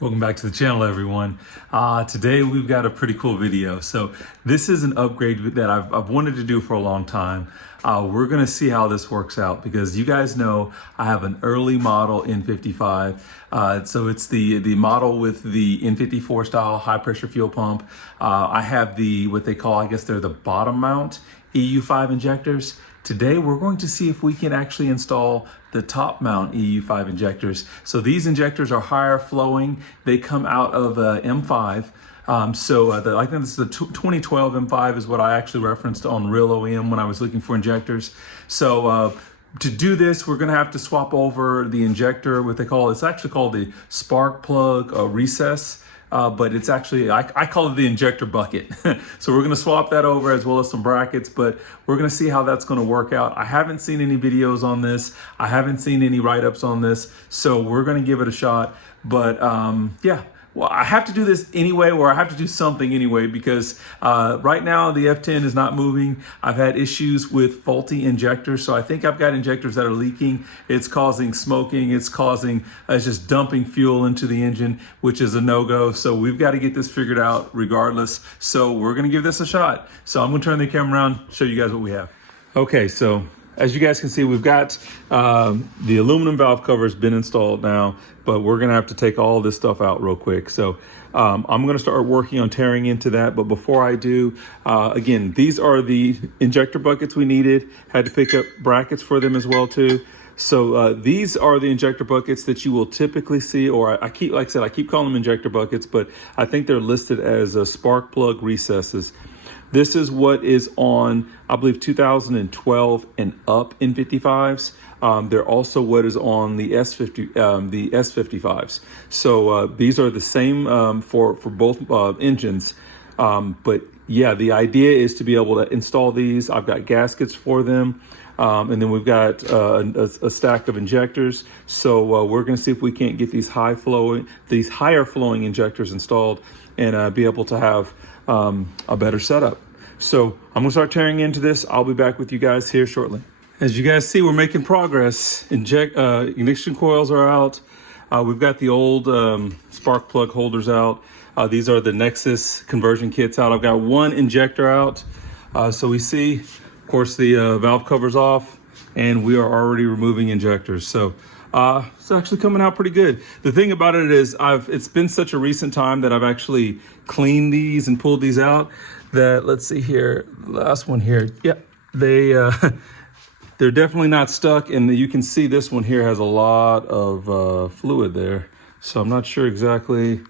Welcome back to the channel, everyone. Today we've got a pretty cool video. So this is an upgrade that I've wanted to do for a long time. We're gonna see how this works out because you guys know I have an early model N55. So it's the model with the N54 style high pressure fuel pump. I have what they call, I guess they're the bottom mount EU5 injectors. Today, we're going to see if we can actually install the top mount EU5 injectors. So these injectors are higher flowing. They come out of M5. I think this is the 2012 M5 is what I actually referenced on Real OEM when I was looking for injectors. So to do this, we're gonna have to swap over the injector, it's actually called the spark plug recess. But it's actually, I call it the injector bucket. So we're gonna swap that over as well as some brackets, but we're gonna see how that's gonna work out. I haven't seen any videos on this. I haven't seen any write-ups on this. So we're gonna give it a shot. But yeah. Well, I have to do this anyway, or I have to do something anyway, because right now the F10 is not moving. I've had issues with faulty injectors. So I think I've got injectors that are leaking. It's causing smoking. It's just dumping fuel into the engine, which is a no-go. So we've got to get this figured out regardless. So we're going to give this a shot. So I'm going to turn the camera around, show you guys what we have. Okay, so as you guys can see, we've got the aluminum valve cover has been installed now, but we're gonna have to take all this stuff out real quick. So I'm gonna start working on tearing into that. But before I do, again, these are the injector buckets we needed. Had to pick up brackets for them as well too. So these are the injector buckets that you will typically see, or I keep calling them injector buckets, but I think they're listed as spark plug recesses. This is what is on, I believe, 2012 and up N55s. They're also what is on the S55s. So these are the same for both engines. But yeah, the idea is to be able to install these. I've got gaskets for them. And then we've got a stack of injectors. So we're going to see if we can't get these higher flowing injectors installed and be able to have a better setup. So I'm gonna start tearing into this. I'll be back with you guys here shortly. As you guys see, we're making progress. Ignition coils are out. We've got the old spark plug holders out. These are the Nexus conversion kits out. I've got one injector out. So we see, of course, the valve cover's off, and we are already removing injectors. So it's actually coming out pretty good. The thing about it is it's been such a recent time that I've actually cleaned these and pulled these out that, let's see here, last one here. Yeah, they're definitely not stuck. And you can see this one here has a lot of fluid there. So I'm not sure exactly.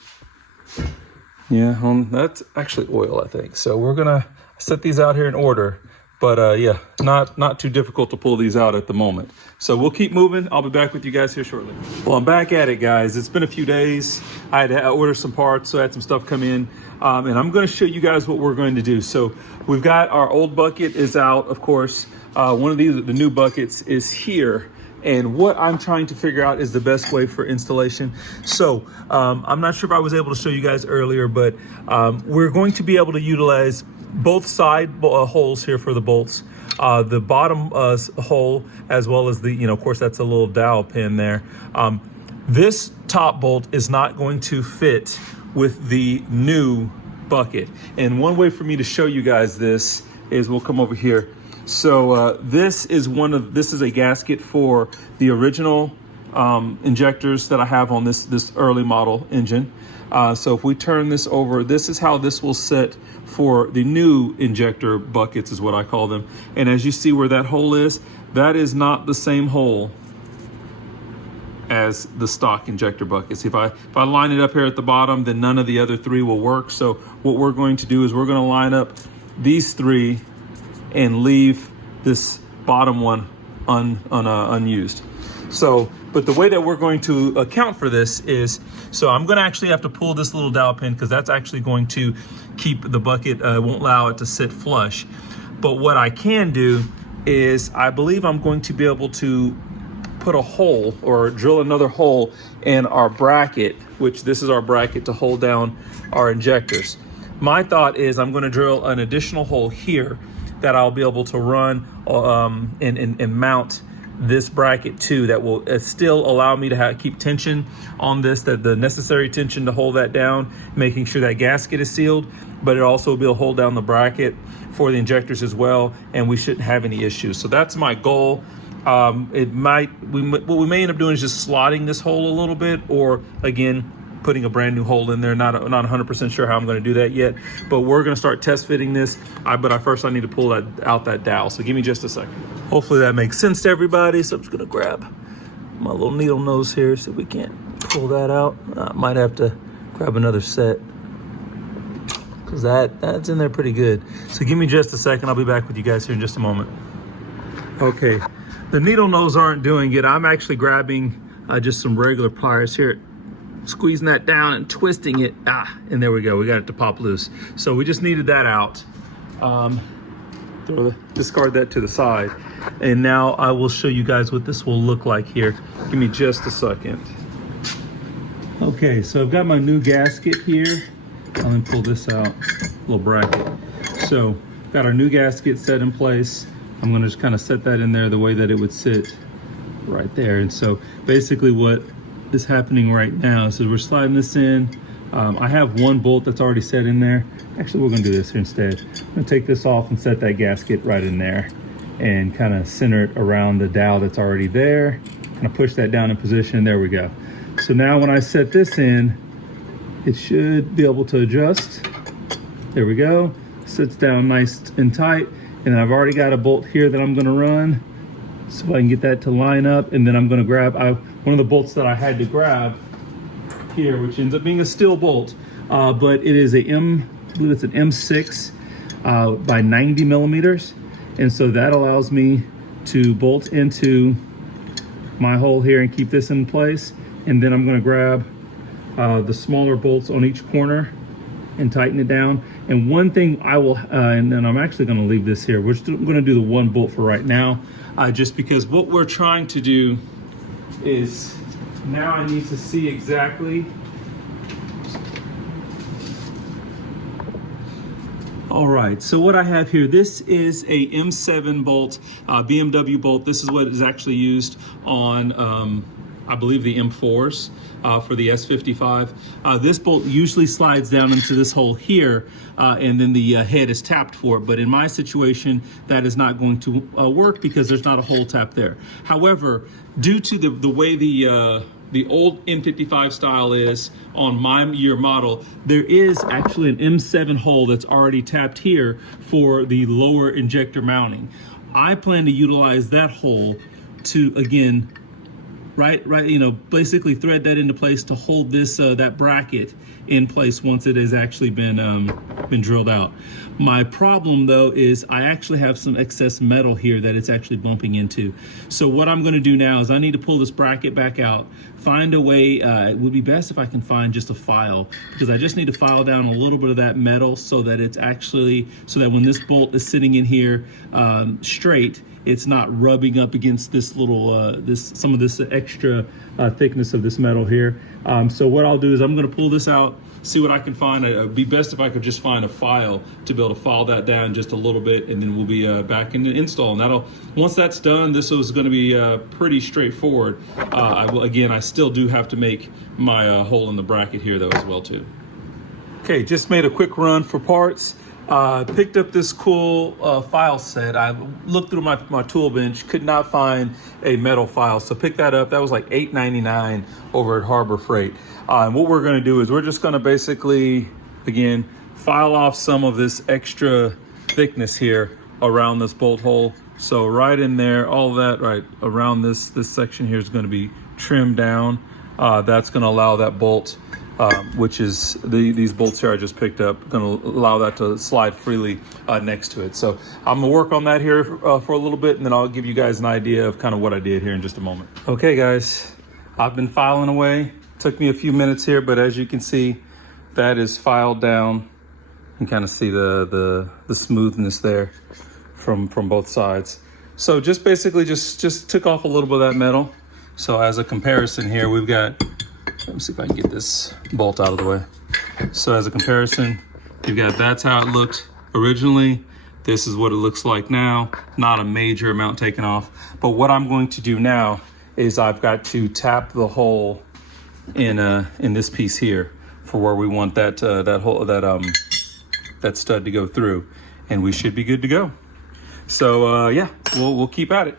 Yeah, that's actually oil, I think. So we're gonna set these out here in order. But yeah, not too difficult to pull these out at the moment. So we'll keep moving. I'll be back with you guys here shortly. Well, I'm back at it, guys. It's been a few days. I had to order some parts, so I had some stuff come in. And I'm gonna show you guys what we're going to do. So we've got our old bucket is out, of course. One of the new buckets is here. And what I'm trying to figure out is the best way for installation. So I'm not sure if I was able to show you guys earlier, but we're going to be able to utilize both side holes here for the bolts, the bottom hole, as well as the, of course, that's a little dowel pin there. This top bolt is not going to fit with the new bucket. And one way for me to show you guys this is we'll come over here. So this is a gasket for the original injectors that I have on this early model engine. So if we turn this over, this is how this will sit for the new injector buckets, is what I call them. And as you see where that hole is, that is not the same hole as the stock injector buckets. If I line it up here at the bottom, then none of the other three will work. So what we're going to do is we're going to line up these three and leave this bottom one unused. So, but the way that we're going to account for this is, so I'm going to actually have to pull this little dowel pin because that's actually going to keep the bucket, won't allow it to sit flush. But what I can do is I believe I'm going to be able to put a hole or drill another hole in our bracket, which this is our bracket to hold down our injectors. My thought is I'm going to drill an additional hole here that I'll be able to run and mount this bracket too that will still allow me to keep tension on this, that the necessary tension to hold that down, making sure that gasket is sealed, but it also will be able to hold down the bracket for the injectors as well, and we shouldn't have any issues. So that's my goal. What we may end up doing is just slotting this hole a little bit, or again, putting a brand new hole in there. Not 100% sure how I'm going to do that yet, but we're going to start test fitting this. But first I need to pull out that dowel. So give me just a second. Hopefully that makes sense to everybody. So I'm just going to grab my little needle nose here so we can't pull that out. I might have to grab another set because that's in there pretty good. So give me just a second. I'll be back with you guys here in just a moment. Okay, the needle nose aren't doing it. I'm actually grabbing just some regular pliers here, squeezing that down and twisting it. And there we go. We got it to pop loose. So we just needed that out. Discard that to the side. And now I will show you guys what this will look like here. Give me just a second. Okay, so I've got my new gasket here. Let me pull this out, little bracket. So got our new gasket set in place. I'm gonna just kind of set that in there the way that it would sit right there. And so basically what is happening right now is we're sliding this in. I have one bolt that's already set in there. Actually, we're gonna do this here instead. I'm gonna take this off and set that gasket right in there and kind of center it around the dowel that's already there. Kind of push that down in position. There we go. So now when I set this in, it should be able to adjust. There we go. Sits down nice and tight. And I've already got a bolt here that I'm gonna run. So I can get that to line up, and then I'm gonna grab one of the bolts that I had to grab here, which ends up being a steel bolt, but it is I believe it's an M6 by 90 millimeters. And so that allows me to bolt into my hole here and keep this in place. And then I'm gonna grab the smaller bolts on each corner and tighten it down. And one thing I will, and then I'm actually gonna leave this here. We're still gonna do the one bolt for right now, just because what we're trying to do is, now I need to see exactly. All right, so what I have here, this is a M7 bolt, BMW bolt. This is what is actually used on, I believe, the M4s for the S55. This bolt usually slides down into this hole here, and then the head is tapped for it. But in my situation, that is not going to work because there's not a hole tap there. However, due to the way the old N55 style is on my year model, there is actually an M7 hole that's already tapped here for the lower injector mounting. I plan to utilize that hole to, again, basically thread that into place to hold this that bracket in place once it has actually been drilled out. My problem though is I actually have some excess metal here that it's actually bumping into. So what I'm going to do now is I need to pull this bracket back out, find a way. It would be best if I can find just a file, because I just need to file down a little bit of that metal so that it's actually, so that when this bolt is sitting in here straight, it's not rubbing up against this little, some of this extra thickness of this metal here. So what I'll do is I'm gonna pull this out, see what I can find. It'd be best if I could just find a file to be able to file that down just a little bit, and then we'll be back in the install. And once that's done, this is gonna be pretty straightforward. I still do have to make my hole in the bracket here though as well too. Okay, just made a quick run for parts. Picked up this cool file set. I looked through my tool bench, could not find a metal file, so picked that up. That was like $8.99 over at Harbor Freight. And what we're gonna do is we're just gonna basically, again, file off some of this extra thickness here around this bolt hole. So right in there, all that right around this section here is gonna be trimmed down. That's gonna allow that bolt, which is these bolts here I just picked up, going to allow that to slide freely next to it. So I'm gonna work on that here for a little bit, and then I'll give you guys an idea of kind of what I did here in just a moment. Okay guys, I've been filing away. Took me a few minutes here, but as you can see, that is filed down. You can kind of see the smoothness there from both sides. So just basically just took off a little bit of that metal. So as a comparison here, we've got, let me see if I can get this bolt out of the way. So as a comparison, you've got, that's how it looked originally. This is what it looks like now. Not a major amount taken off. But what I'm going to do now is I've got to tap the hole in this piece here for where we want that that stud to go through, and we should be good to go. So yeah, we'll keep at it.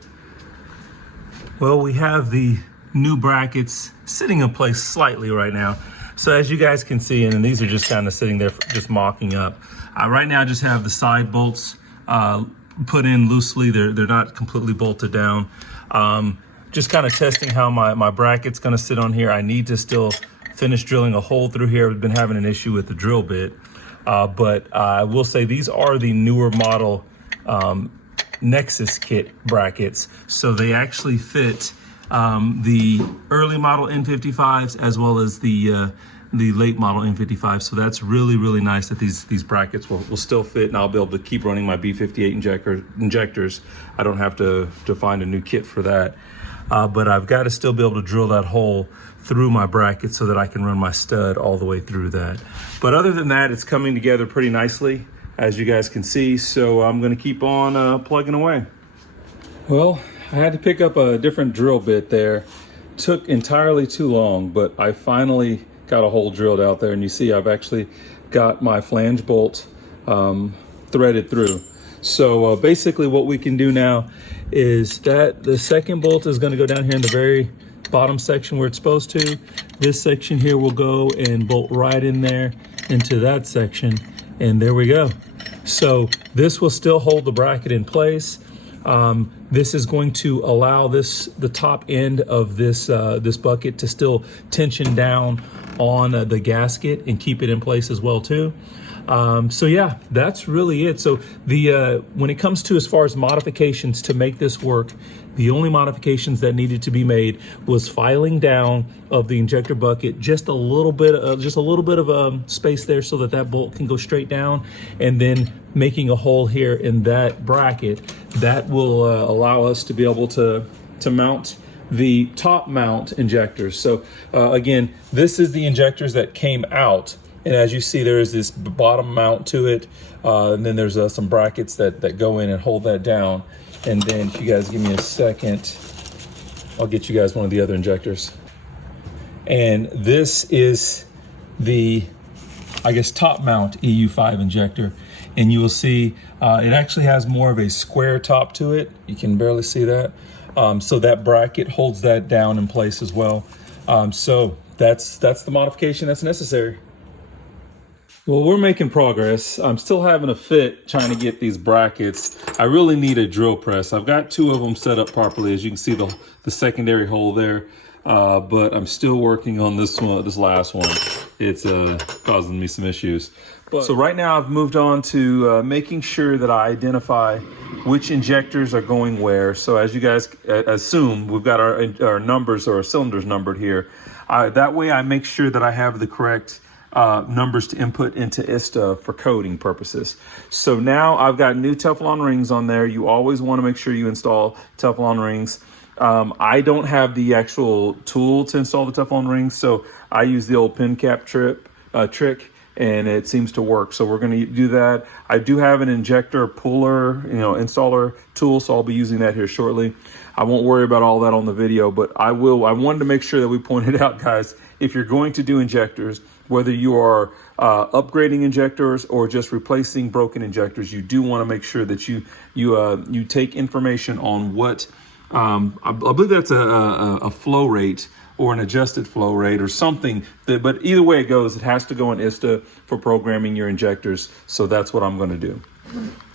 Well, we have the new brackets sitting in place slightly right now. So as you guys can see, and these are just kind of sitting there just mocking up. Right now I just have the side bolts put in loosely. They're not completely bolted down. Just kind of testing how my bracket's gonna sit on here. I need to still finish drilling a hole through here. I've been having an issue with the drill bit. But I will say these are the newer model Nexus kit brackets. So they actually fit the early model N55s as well as the late model N55. So that's really, really nice that these brackets will still fit, and I'll be able to keep running my B58 injectors. I don't have to find a new kit for that. But I've got to still be able to drill that hole through my bracket so that I can run my stud all the way through that. But other than that, it's coming together pretty nicely, as you guys can see. So I'm gonna keep on plugging away. Well, I had to pick up a different drill bit there. Took entirely too long, but I finally got a hole drilled out there, and you see I've actually got my flange bolt threaded through. So basically what we can do now is that the second bolt is gonna go down here in the very bottom section where it's supposed to. This section here will go and bolt right in there into that section, and there we go. So this will still hold the bracket in place. This is going to allow the top end of this bucket to still tension down on the gasket and keep it in place as well too. So yeah, that's really it. So when it comes to as far as modifications to make this work, the only modifications that needed to be made was filing down of the injector bucket just a little bit of space there so that bolt can go straight down, and then making a hole here in that bracket that will allow us to be able to mount the top mount injectors. So again, this is the injectors that came out. And as you see, there is this bottom mount to it. And then there's some brackets that go in and hold that down. And then if you guys give me a second, I'll get you guys one of the other injectors. And this is the, I guess, top mount EU5 injector. And you will see it actually has more of a square top to it. You can barely see that. So that bracket holds that down in place as well. So that's the modification that's necessary. Well, we're making progress. I'm still having a fit trying to get these brackets. I really need a drill press. I've got two of them set up properly. As you can see, the secondary hole there. But I'm still working on this last one. It's causing me some issues. So right now I've moved on to making sure that I identify which injectors are going where. So as you guys assume, we've got our numbers or our cylinders numbered here. That way I make sure that I have the correct numbers to input into ISTA for coding purposes. So now I've got new Teflon rings on there. You always want to make sure you install Teflon rings. I don't have the actual tool to install the Teflon rings, so I use the old pin cap trick, and it seems to work. So we're going to do that. I do have an injector puller, installer tool, so I'll be using that here shortly. I won't worry about all that on the video, but I will. I wanted to make sure that we pointed out, guys, if you're going to do injectors, whether you are upgrading injectors or just replacing broken injectors, you do want to make sure that you take information on what I believe that's a flow rate or an adjusted flow rate or something. But either way it goes, it has to go in ISTA for programming your injectors. So that's what I'm going to do.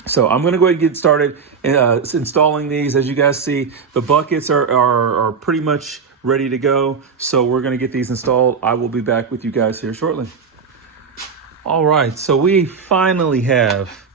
So I'm going to go ahead and get started installing these. As you guys see, the buckets are pretty much ready to go. So we're going to get these installed. I will be back with you guys here shortly. All right, so we finally have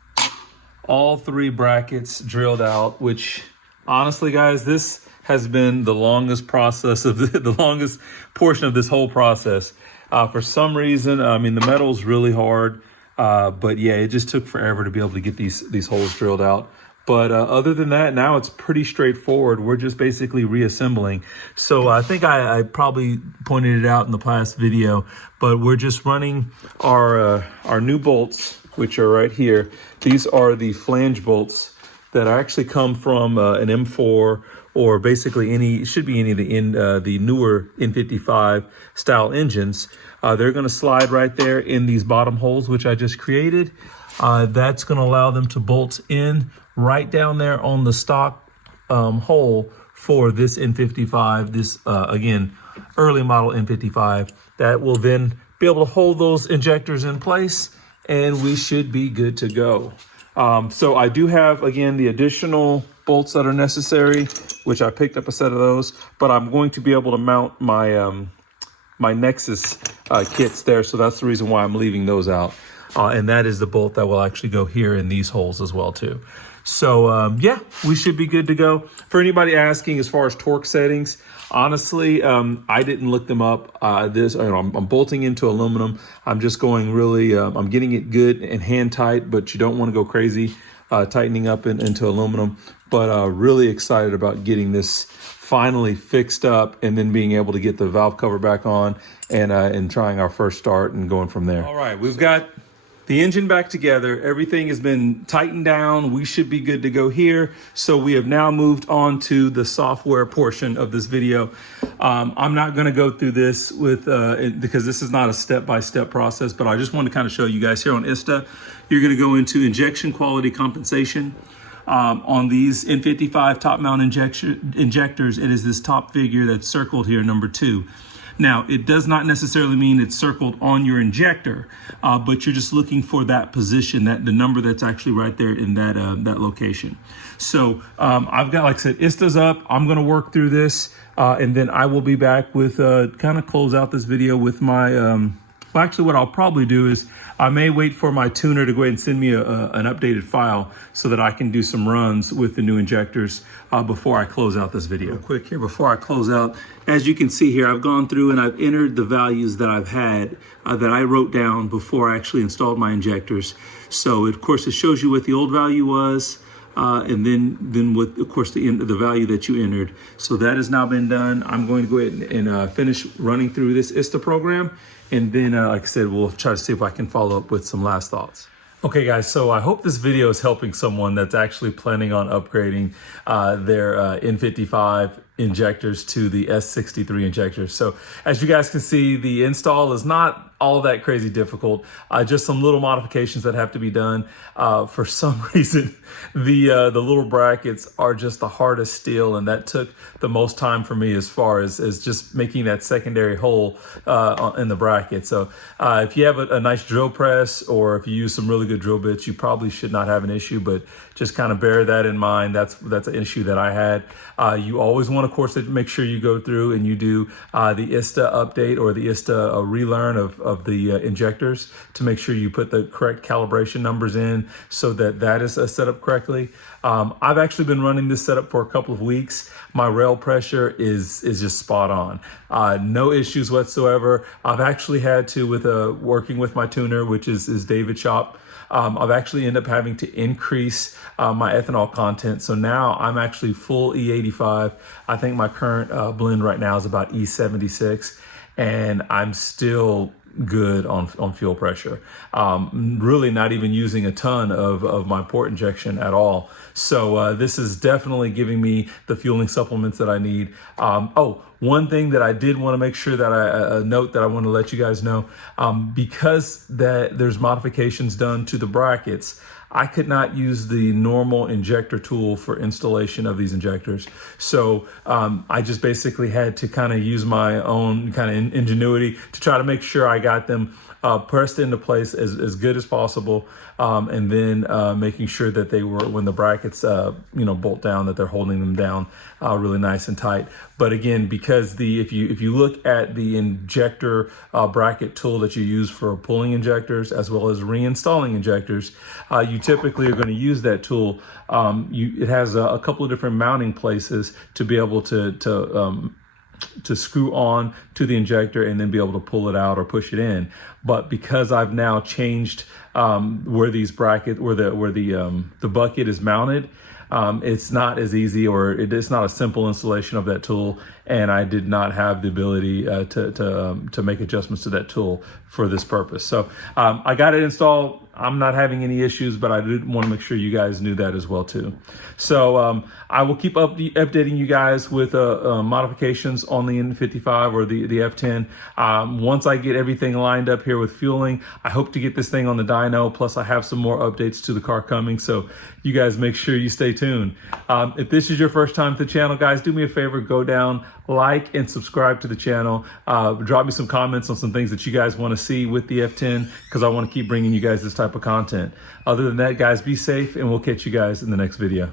all three brackets drilled out, which honestly, guys, this has been the longest process of the longest portion of this whole process. For some reason, I mean, the metal's really hard, but yeah, it just took forever to be able to get these holes drilled out. But other than that, now it's pretty straightforward. We're just basically reassembling. So I think I probably pointed it out in the past video, but we're just running our new bolts which are right here. These are the flange bolts that actually come from an M4, or basically it should be any of the newer N55 style engines. They're going to slide right there in these bottom holes, which I just created. That's going to allow them to bolt in right down there on the stock hole for this N55, this, again, early model N55. That will then be able to hold those injectors in place, and we should be good to go. So I do have, again, the additional bolts that are necessary, which I picked up a set of those, but I'm going to be able to mount my my Nexus kits there, so that's the reason why I'm leaving those out. And that is the bolt that will actually go here in these holes as well too. So yeah, we should be good to go. For anybody asking as far as torque settings, honestly, I didn't look them up. I'm bolting into aluminum. I'm just going really, I'm getting it good and hand tight, but you don't want to go crazy tightening up into aluminum. But really excited about getting this finally fixed up and then being able to get the valve cover back on and trying our first start and going from there. All right, we've got the engine back together. Everything has been tightened down. We should be good to go here. So we have now moved on to the software portion of this video. I'm not going to go through this because this is not a step-by-step process, but I just want to kind of show you guys here on ISTA. You're going to go into injection quality compensation. On these N55 top mount injectors, it is this top figure that's circled here, number 2. Now, it does not necessarily mean it's circled on your injector, but you're just looking for that position, the number that's actually right there in that location. So I've got, like I said, ISTA's up. I'm going to work through this, and then I will be back with kind of close out this video with my, well, actually what I'll probably do is I may wait for my tuner to go ahead and send me an updated file so that I can do some runs with the new injectors before I close out this video. Real quick here, before I close out, as you can see here, I've gone through and I've entered the values that I've had that I wrote down before I actually installed my injectors. So of course it shows you what the old value was, and then with, of course, the value that you entered. So that has now been done. I'm going to go ahead and finish running through this ISTA program. And then, like I said, we'll try to see if I can follow up with some last thoughts. Okay, guys, so I hope this video is helping someone that's actually planning on upgrading their N55 injectors to the S63 injectors. So as you guys can see, the install is not all that crazy difficult. Just some little modifications that have to be done. For some reason, the little brackets are just the hardest steel, and that took the most time for me as far as just making that secondary hole in the bracket. So if you have a nice drill press, or if you use some really good drill bits, you probably should not have an issue, but just kind of bear that in mind. That's an issue that I had. You always want, of course, to make sure you go through and you do the ISTA update or the ISTA relearn of the injectors to make sure you put the correct calibration numbers in so that is set up correctly. I've actually been running this setup for a couple of weeks. My rail pressure is just spot on. No issues whatsoever. I've actually had to, with working with my tuner, which is David Shop, I've actually ended up having to increase my ethanol content. So now I'm actually full E85. I think my current blend right now is about E76, and I'm still good on fuel pressure. Really not even using a ton of my port injection at all. So this is definitely giving me the fueling supplements that I need. Oh, one thing that I did want to make sure that I note that I want to let you guys know, because there's modifications done to the brackets, I could not use the normal injector tool for installation of these injectors. So I just basically had to kind of use my own kind of ingenuity to try to make sure I got them pressed into place as good as possible, and then making sure that they were, when the brackets bolt down, that they're holding them down really nice and tight. But again, because if you look at the injector bracket tool that you use for pulling injectors as well as reinstalling injectors, you typically are going to use that tool. It has a couple of different mounting places to be able to screw on to the injector and then be able to pull it out or push it in. But because I've now changed where these brackets, where the bucket is mounted, it's not as easy, or it's not a simple installation of that tool, and I did not have the ability to make adjustments to that tool for this purpose. So I got it installed. I'm not having any issues, but I did want to make sure you guys knew that as well too. So I will keep updating you guys with modifications on the N55 or the F10. Once I get everything lined up here with fueling, I hope to get this thing on the dyno. Plus I have some more updates to the car coming. So you guys make sure you stay tuned. If this is your first time to the channel, guys, do me a favor, go down, like and subscribe to the channel. Drop me some comments on some things that you guys want to see with the F10, because I want to keep bringing you guys this type of content. Other than that, guys, be safe, and we'll catch you guys in the next video.